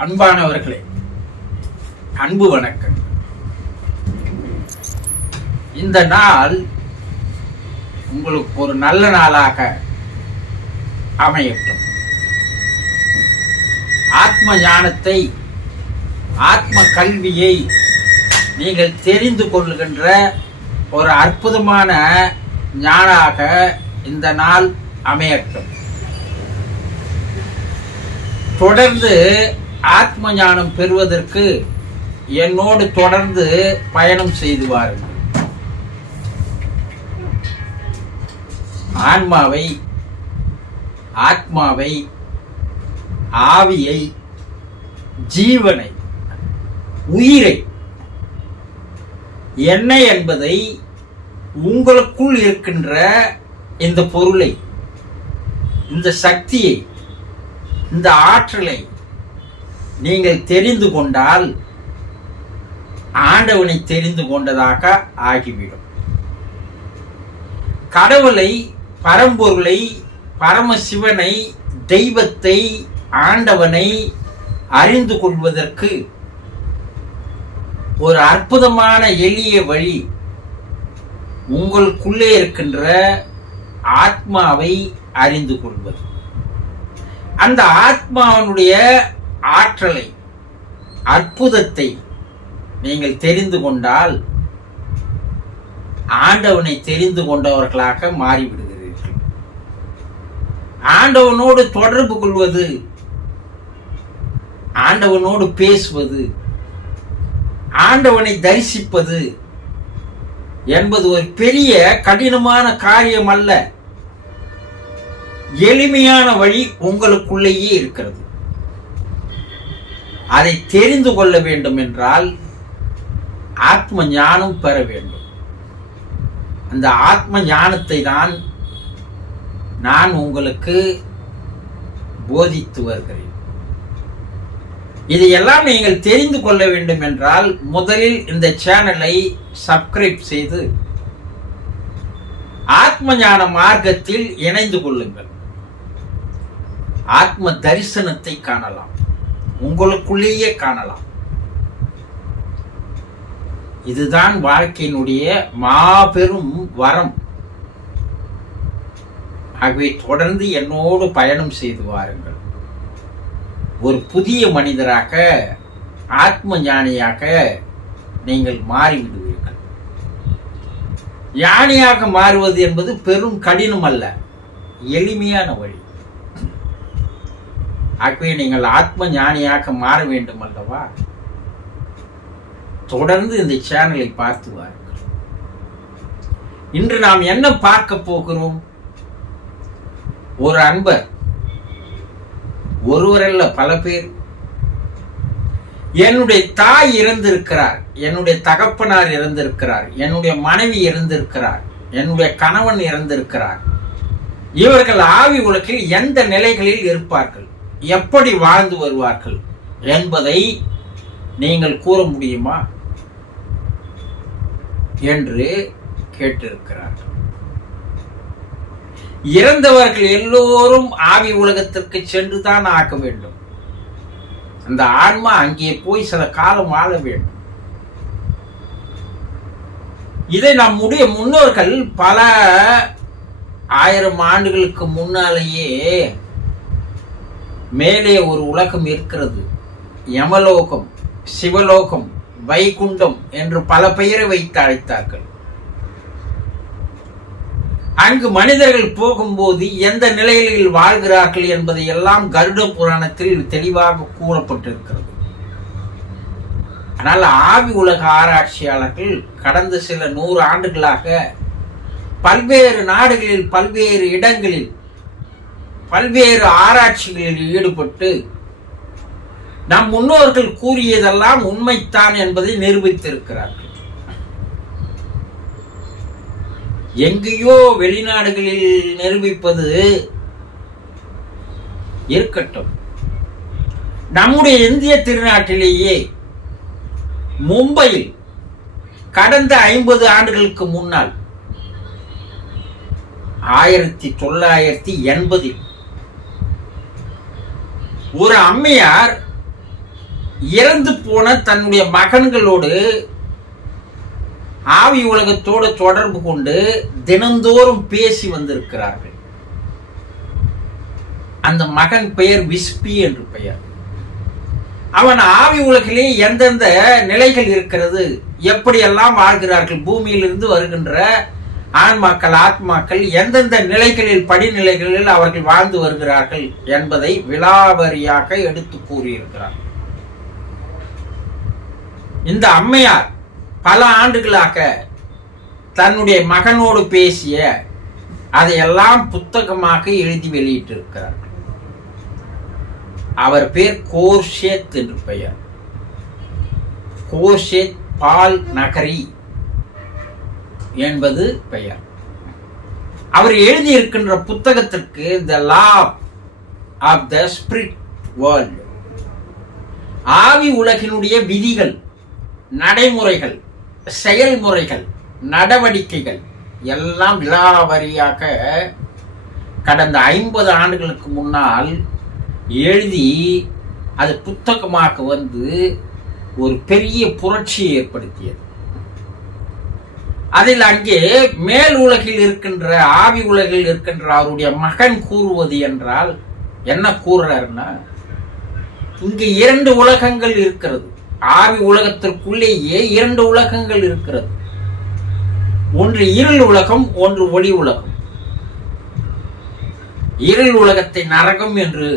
அன்பானவர்களே அன்பு வணக்கம். இந்த நாள் உங்களுக்கு ஒரு நல்ல நாளாக அமையட்டும். ஆத்ம ஞானத்தை ஆத்ம கல்வியை நீங்கள் தெரிந்து கொள்கின்ற ஒரு அற்புதமான ஞானாக இந்த நாள் அமையட்டும். தொடர்ந்து ஆத்ம ஞானம் பெறுவதற்கு என்னோடு தொடர்ந்து பயணம் செய்து வாருங்கள். ஆன்மாவை ஆத்மாவை ஆவியை ஜீவனை உயிரை என்ன என்பதை உங்களுக்குள் இருக்கின்ற இந்த பொருளை இந்த சக்தியை இந்த ஆற்றலை நீங்கள் தெரிந்து கொண்டால் ஆண்டவனை தெரிந்து கொண்டதாக ஆகிவிடும். கடவுளை பரம்பொருளை பரமசிவனை தெய்வத்தை ஆண்டவனை அறிந்து கொள்வதற்கு ஒரு அற்புதமான எளிய வழி உங்களுக்குள்ளே இருக்கின்ற ஆத்மாவை அறிந்து கொள்வது. அந்த ஆத்மாவினுடைய ஆற்றலை அற்புதத்தை நீங்கள் தெரிந்து கொண்டால் ஆண்டவனை தெரிந்து கொண்டவர்களாக மாறிவிடுகிறீர்கள். ஆண்டவனோடு தொடர்பு கொள்வது ஆண்டவனோடு பேசுவது ஆண்டவனை தரிசிப்பது என்பது ஒரு பெரிய கடினமான காரியம் அல்ல எளிமையான வழி உங்களுக்குள்ளேயே இருக்கிறது. அதை தெரிந்து கொள்ள வேண்டும் என்றால் ஆத்ம ஞானம் பெற வேண்டும். அந்த ஆத்ம ஞானத்தை தான் நான் உங்களுக்கு போதித்து வருகிறேன். இதையெல்லாம் நீங்கள் தெரிந்து கொள்ள வேண்டும் என்றால் முதலில் இந்த சேனலை சப்ஸ்கிரைப் செய்து ஆத்ம ஞான மார்க்கத்தில் இணைந்து கொள்ளுங்கள். ஆத்ம தரிசனத்தை காணலாம். உங்களுக்குள்ளேயே காணலாம். இதுதான் வாழ்க்கையினுடைய மாபெரும் வரம். ஆகவே தொடர்ந்து என்னோடு பயணம் செய்து வாருங்கள். ஒரு புதிய மனிதராக ஆத்ம ஞானியாக நீங்கள் மாறிவிடுவீர்கள். ஞானியாக மாறுவது என்பது பெரும் கடினம் அல்ல எளிமையான வழி. ஆகவே நீங்கள் ஆத்ம ஞானியாக மாற வேண்டும் அல்லவா தொடர்ந்து இந்த சேனலை பார்த்து வாருங்கள். இன்று நாம் என்ன பார்க்க போகிறோம்? ஒரு அன்பர். ஒருவரல்ல பல பேர். என்னுடைய தாய் இறந்திருக்கிறார். என்னுடைய தகப்பனார் இறந்திருக்கிறார். என்னுடைய மனைவி இறந்திருக்கிறார். என்னுடைய கணவன் இறந்திருக்கிறார். இவர்கள் ஆவி உலகில் எந்த நிலைகளில் இருப்பார்கள்? எப்படி வாழ்ந்து வருவார்கள் என்பதை நீங்கள் கூற முடியுமா என்று கேட்டிருக்கிறார்கள். இறந்தவர்கள் எல்லோரும் ஆவி உலகத்திற்கு சென்று தான் ஆக்க வேண்டும். அந்த ஆன்மா அங்கே போய் சில காலம் வாழ வேண்டும். இதை நம்முடைய முன்னோர்கள் பல ஆயிரம் ஆண்டுகளுக்கு முன்னாலேயே மேலே ஒரு உலகம் இருக்கிறது. யமலோகம் சிவலோகம் வைகுண்டம் என்று பல பெயரை வைத்து அழைத்தார்கள். அங்கு மனிதர்கள் போகும்போது எந்த நிலையில் வாழ்கிறார்கள் என்பதை எல்லாம் கருட புராணத்தில் தெளிவாக கூறப்பட்டிருக்கிறது. ஆனால் ஆவி உலக ஆராய்ச்சியாளர்கள் கடந்த சில நூறு ஆண்டுகளாக பல்வேறு நாடுகளில் பல்வேறு இடங்களில் பல்வேறு ஆராய்ச்சிகளில் ஈடுபட்டு நம் முன்னோர்கள் கூறியதெல்லாம் உண்மைத்தான் என்பதை நிரூபித்திருக்கிறார்கள். எங்கேயோ வெளிநாடுகளில் நிரூபிப்பது இருக்கட்டும். நம்முடைய இந்திய திருநாட்டிலேயே மும்பையில் கடந்த ஐம்பது ஆண்டுகளுக்கு முன்னால் ஆயிரத்தி தொள்ளாயிரத்தி எண்பதில் ஒரு அம்மையார் இறந்து போன தன்னுடைய மகன்களோடு ஆவி உலகத்தோடு தொடர்பு கொண்டு தினந்தோறும் பேசி வந்திருக்கிறார்கள். அந்த மகன் பெயர் விஸ்பி என்று பெயர். அவன் ஆவி உலகிலே எந்தெந்த நிலைகள் இருக்கிறது எப்படியெல்லாம் வாழ்கிறார்கள் பூமியிலிருந்து வருகின்ற ஆன்மாக்கள் ஆத்மாக்கள் எந்தெந்த நிலைகளில் படிநிலைகளில் அவர்கள் வாழ்ந்து வருகிறார்கள் என்பதை விலாவரியாக எடுத்து கூறியிருக்கிறார். இந்த அம்மையார் பல ஆண்டுகளாக தன்னுடைய மகனோடு பேசிய அதையெல்லாம் புத்தகமாக எழுதி வெளியிட்டிருக்கிறார். அவர் பேர் கோர்ஷேத் என்று பெயர். கோர்ஷேத் பால் நகரி என்பது பெயர். அவர் எழுதியிருக்கின்ற புத்தகத்திற்கு the law of the spirit world ஆவி உலகினுடைய விதிகள் நடைமுறைகள் செயல்முறைகள் நடவடிக்கைகள் எல்லாம் விலாவரியாக கடந்த ஐம்பது ஆண்டுகளுக்கு முன்னால் எழுதி அது புத்தகமாக வந்து ஒரு பெரிய புரட்சியை ஏற்படுத்தியது. அதில் அங்கே மேல் உலகில் இருக்கின்ற ஆவி உலகில் இருக்கின்ற அவருடைய மகன் கூறுவது என்றால் என்ன கூறுறாருன்னா இங்கு இரண்டு உலகங்கள் இருக்கிறது. ஆவி உலகத்திற்குள்ளேயே இரண்டு உலகங்கள் இருக்கிறது. ஒன்று இருள் உலகம் ஒன்று ஒளி உலகம். இருள் உலகத்தை நரகம் என்று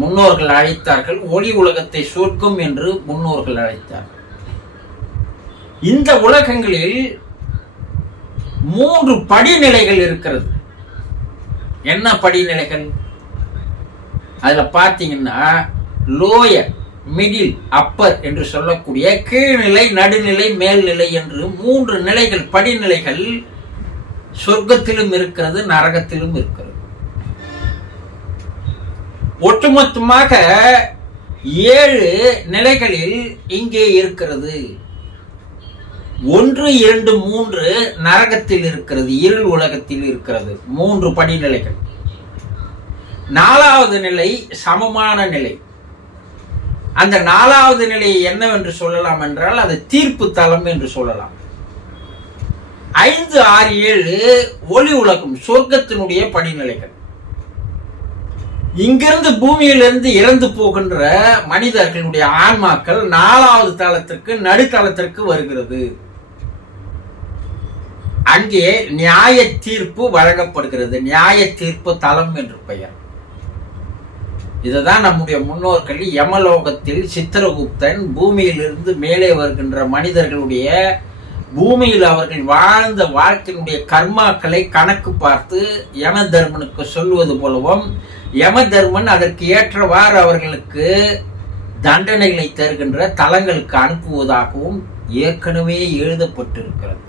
முன்னோர்கள் அழைத்தார்கள் ஒளி உலகத்தை சொர்க்கம் என்று முன்னோர்கள் அழைத்தார்கள். இந்த உலகங்களில் மூன்று படிநிலைகள் இருக்கிறது. என்ன படிநிலைகள்? அதில் பார்த்தீங்கன்னா லோயர் மிடில் அப்பர் என்று சொல்லக்கூடிய கீழ்நிலை நடுநிலை மேல்நிலை என்று மூன்று நிலைகள் படிநிலைகள் சொர்க்கத்திலும் இருக்கிறது நரகத்திலும் இருக்கிறது. ஒட்டுமொத்தமாக ஏழு நிலைகளில் இங்கே இருக்கிறது. ஒன்று இரண்டு மூன்று நரகத்தில் இருக்கிறது இருள் உலகத்தில் இருக்கிறது. மூன்று படிநிலைகள். நாலாவது நிலை சமமான நிலை. அந்த நாலாவது நிலையை என்னவென்று சொல்லலாம் என்றால் அது தீர்ப்பு தளம் என்று சொல்லலாம். ஐந்து ஆறு ஏழு ஒளி உலகம் சொர்க்கத்தினுடைய படிநிலைகள். இங்கிருந்து பூமியிலிருந்து இறந்து போகின்ற மனிதர்களுடைய ஆன்மாக்கள் நாலாவது தளத்திற்கு நடுத்தளத்திற்கு வருகிறது. அங்கே நியாய தீர்ப்பு வழங்கப்படுகிறது. நியாய தீர்ப்பு தலம் என்று பெயர். இதுதான் நம்முடைய முன்னோர்கள் யமலோகத்தில் சித்திரகுப்தன் பூமியிலிருந்து மேலே வருகின்ற மனிதர்களுடைய பூமியில் அவர்கள் வாழ்ந்த வாழ்க்கையினுடைய கர்மாக்களை கணக்கு பார்த்து யம தர்மனுக்கு சொல்லுவது போலவும் யம தர்மன் அதற்கு ஏற்றவாறு அவர்களுக்கு தண்டனைகளை தருகின்ற தலங்களுக்கு அனுப்புவதாகவும் ஏற்கனவே எழுதப்பட்டிருக்கிறது.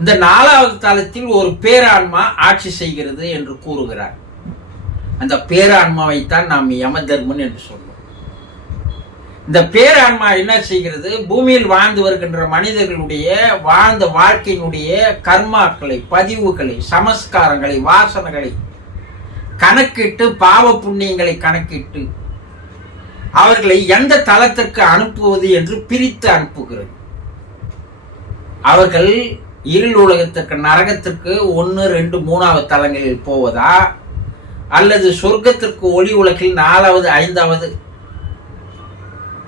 இந்த நாலாவது தளத்தில் ஒரு பேரான்மா ஆட்சி செய்கிறது என்று கூறுகிறார். அந்த பேரான்மாவைத்தான் நாம் யம தர்மன் என்று சொல்லுவோம் இந்த பேரான்மா என்ன செய்கிறது? பூமியில் வாழ்ந்து வருகின்ற மனிதர்களுடைய வாழ்ந்த வாழ்க்கையினுடைய கர்மாக்களை பதிவுகளை சமஸ்காரங்களை வாசனைகளை கணக்கிட்டு பாவ புண்ணியங்களை கணக்கிட்டு அவர்களை எந்த தளத்திற்கு அனுப்புவது என்று பிரித்து அனுப்புகிறது. அவர்கள் இருள் உலகத்திற்கு நரகத்திற்கு ஒன்று ரெண்டு மூணாவது தலங்களில் போவதா? அல்லது சொர்க்கத்திற்கு ஒளி உலகில் நாலாவது ஐந்தாவது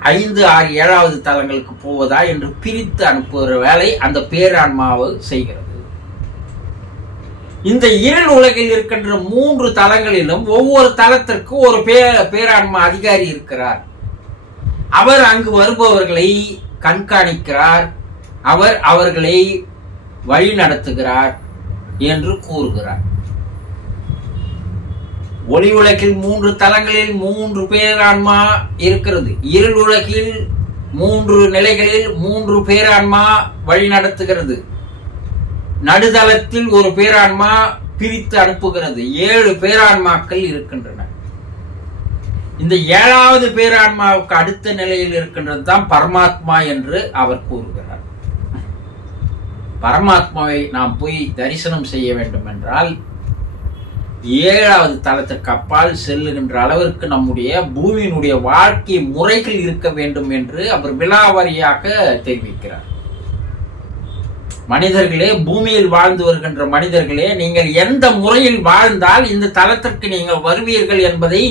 ஐந்து ஆறு ஏழாவது தலங்களுக்கு போவதா என்று பிரித்து அனுப்புகிற வேலை அந்த பேரான்மாவு செய்கிறது. இந்த இருள் உலகில் இருக்கின்ற மூன்று தலங்களிலும் ஒவ்வொரு தலத்திற்கு ஒரு பே பேரான்மா அதிகாரி இருக்கிறார். அவர் அங்கு வருபவர்களை கண்காணிக்கிறார். அவர் அவர்களை வழி நடத்துகிறார் என்று கூறுகிறார். ஒளி உலகில் மூன்று தலங்களில் மூன்று பேரான்மா இருக்கிறது. இருள் உலகில் மூன்று நிலைகளில் மூன்று பேரான்மா வழி நடத்துகிறது. நடுதளத்தில் ஒரு பேரான்மா பிரித்து அனுப்புகிறது. ஏழு பேரான்மாக்கள் இருக்கின்றன. இந்த ஏழாவது பேரான்மாவுக்கு அடுத்த நிலையில் இருக்கின்றது தான் பரமாத்மா என்று அவர் கூறுகிறார். பரமாத்மாவை நாம் போய் தரிசனம் செய்ய வேண்டும் என்றால் ஏழாவது தளத்திற்கு அப்பால் செல்லுகின்ற அளவிற்கு நம்முடைய பூமியினுடைய வாழ்க்கை முறைகள் இருக்க வேண்டும் என்று அவர் விழாவாரியாக தெரிவிக்கிறார். மனிதர்களே பூமியில் வாழ்ந்து வருகின்ற மனிதர்களே நீங்கள் எந்த முறையில் வாழ்ந்தால் இந்த தளத்திற்கு நீங்கள் வருவீர்கள் என்பதை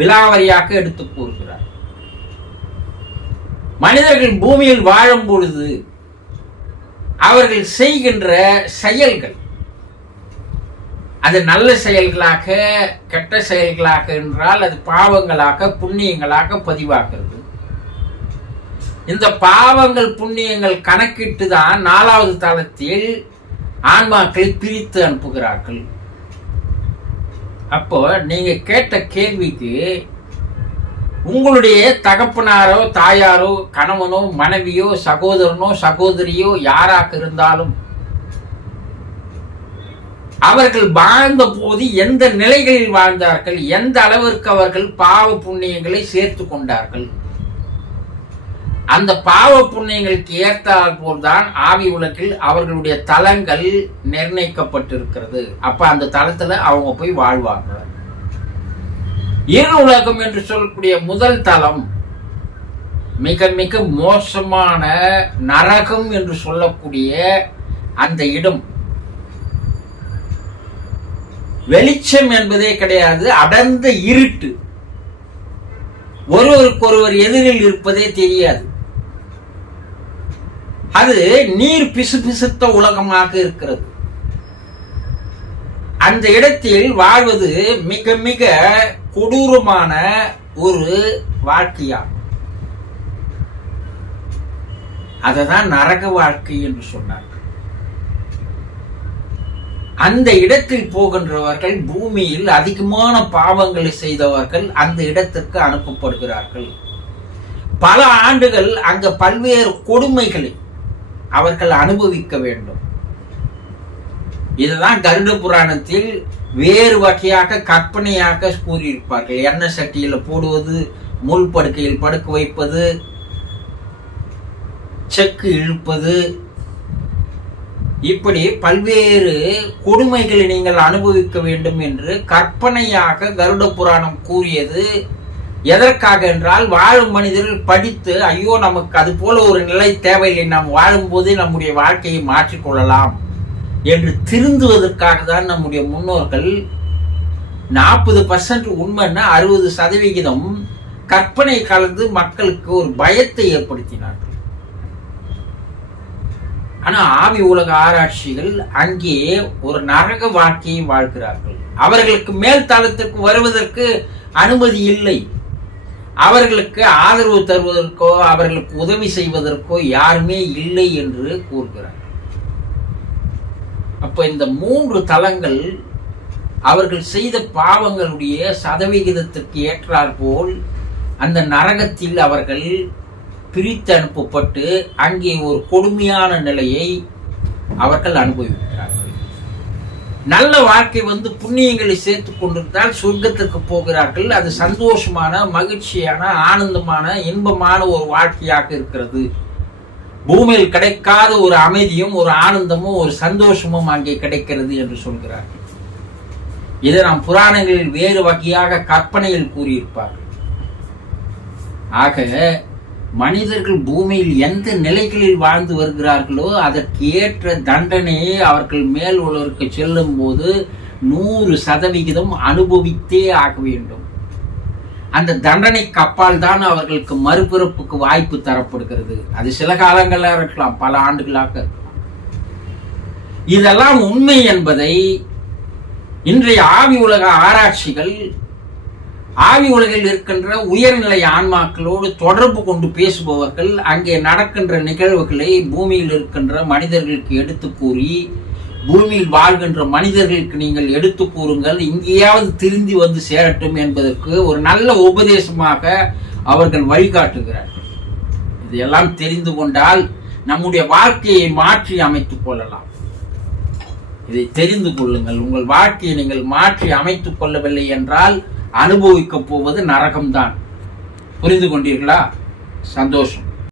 விலாவரியாக எடுத்து கூறுகிறார். மனிதர்கள் பூமியில் வாழும் பொழுது அவர்கள் செய்கின்ற செயல்கள். அது நல்ல செயல்களாக கெட்ட செயல்களாக என்றால் அது பாவங்களாக புண்ணியங்களாக பதிவாகிறது. இந்த பாவங்கள் புண்ணியங்கள் கணக்கிட்டு தான் நாலாவது தளத்தில் ஆன்மாக்களை பிரித்து அனுப்புகிறார்கள். அப்போ நீங்க கேட்ட கேள்விக்கு உங்களுடைய தகப்பனாரோ தாயாரோ கணவனோ மனைவியோ சகோதரனோ சகோதரியோ யாராக இருந்தாலும் அவர்கள் வாழ்ந்த போது எந்த நிலைகளில் வாழ்ந்தார்கள் எந்த அளவிற்கு அவர்கள் பாவ புண்ணியங்களை சேர்த்து கொண்டார்கள். அந்த பாவ புண்ணியங்களுக்கு ஏற்றால் போல்தான் ஆவி உலகில் அவர்களுடைய தலங்கள் நிர்ணயிக்கப்பட்டிருக்கிறது. அப்ப அந்த தளத்துல அவங்க போய் வாழ்வாங்க இரு உலகம் என்று சொல்லக்கூடிய முதல் தலம் மிக மிக மோசமான நரகம் என்று சொல்லக்கூடிய அந்த இடம். வெளிச்சம் என்பதே கிடையாது அடர்ந்த இருட்டு. ஒருவருக்கொருவர் எதிரில் இருப்பதே தெரியாது. அது நீர் பிசுபிசுத்த உலகமாக இருக்கிறது. அந்த இடத்தில் வாழ்வது மிக மிக கொடூரமான ஒரு வாழ்க்கையா? அததான் நரக வாழ்க்கை என்று சொன்னார்கள். அந்த இடத்தில் போகின்றவர்கள் பூமியில் அதிகமான பாவங்களை செய்தவர்கள் அந்த இடத்திற்கு அனுப்பப்படுகிறார்கள். பல ஆண்டுகள் அங்க பல்வேறு கொடுமைகளை அவர்கள் அனுபவிக்க வேண்டும். இதுதான் கருட புராணத்தில் வேறு வகையாக கற்பனையாக கூறியிருப்பார்கள். எண்ணெய் சட்டியில் போடுவது முள் படுக்கையில் படுக்க வைப்பது செக்கு இழுப்பது. இப்படி பல்வேறு கொடுமைகளை நீங்கள் அனுபவிக்க வேண்டும் என்று கற்பனையாக கருட புராணம் கூறியது. எதற்காக என்றால் வாழும் மனிதர்கள் படித்து ஐயோ நமக்கு அது போல ஒரு நிலை தேவையில்லை நாம் வாழும்போதே நம்முடைய வாழ்க்கையை மாற்றிக்கொள்ளலாம். என்று திருந்துவதற்காக தான் நம்முடைய முன்னோர்கள் நாற்பது பர்சன்ட் உண்மைன்னா அறுபது சதவிகிதம் கற்பனை கலந்து மக்களுக்கு ஒரு பயத்தை ஏற்படுத்தினார்கள். ஆனா ஆவி உலக ஆராய்ச்சிகள் அங்கே ஒரு நரக வாழ்க்கையை வாழ்கிறார்கள். அவர்களுக்கு மேல் தளத்திற்கு வருவதற்கு அனுமதி இல்லை. அவர்களுக்கு ஆதரவு தருவதற்கோ அவர்களுக்கு உதவி செய்வதற்கோ யாருமே இல்லை என்று கூறுகிறார் அப்போ இந்த மூன்று தலங்கள் அவர்கள் செய்த பாவங்களுடைய சதவிகிதத்திற்கு ஏற்றாற்போல் அந்த நரகத்தில் அவர்கள் பிரித்து அனுப்பப்பட்டு அங்கே ஒரு கொடுமையான நிலையை அவர்கள் அனுபவிக்கிறார்கள். நல்ல வாழ்க்கை வந்து புண்ணியங்களை சேர்த்து கொண்டிருந்தால் சொர்க்கத்திற்கு போகிறார்கள். அது சந்தோஷமான மகிழ்ச்சியான ஆனந்தமான இன்பமான ஒரு வாழ்க்கையாக இருக்கிறது. பூமியில் கிடைக்காத ஒரு அமைதியும் ஒரு ஆனந்தமும் ஒரு சந்தோஷமும் அங்கே கிடைக்கிறது என்று சொல்கிறார்கள் இதை நாம் புராணங்களில் வேறு வகையாக கற்பனையில் கூறியிருப்பார்கள் ஆக மனிதர்கள் பூமியில் எந்த நிலைகளில் வாழ்ந்து வருகிறார்களோ அதற்கு ஏற்ற தண்டனையை அவர்கள் மேல் உள்ளவருக்கு செல்லும் போது நூறு சதவிகிதம் அனுபவித்தே ஆக வேண்டும். அந்த தண்டனைக்கு அப்பால் தான் அவர்களுக்கு மறுபிறப்புக்கு வாய்ப்பு தரப்படுகிறது. அது சில காலங்களாக இருக்கலாம் பல ஆண்டுகளாக இருக்கலாம். இதெல்லாம் உண்மை என்பதை இன்றைய ஆவி உலக ஆராய்ச்சிகள் ஆவி உலகில் இருக்கின்ற உயர்நிலை ஆன்மாக்களோடு தொடர்பு கொண்டு பேசுபவர்கள் அங்கே நடக்கின்ற நிகழ்வுகளை பூமியில் இருக்கின்ற மனிதர்களுக்கு எடுத்து கூறி பூமியில் வாழ்கின்ற மனிதர்களுக்கு நீங்கள் எடுத்து கூறுங்கள் இங்கேயாவது திருந்தி வந்து சேரட்டும் என்பதற்கு ஒரு நல்ல உபதேசமாக அவர்கள் வழிகாட்டுகிறார்கள். இதையெல்லாம் தெரிந்து கொண்டால் நம்முடைய வாழ்க்கையை மாற்றி அமைத்துக் கொள்ளலாம். இதை தெரிந்து கொள்ளுங்கள். உங்கள் வாழ்க்கையை நீங்கள் மாற்றி அமைத்துக் கொள்ளவில்லை என்றால் அனுபவிக்க போவது நரகம்தான். புரிந்து கொண்டீர்களா? சந்தோஷம்.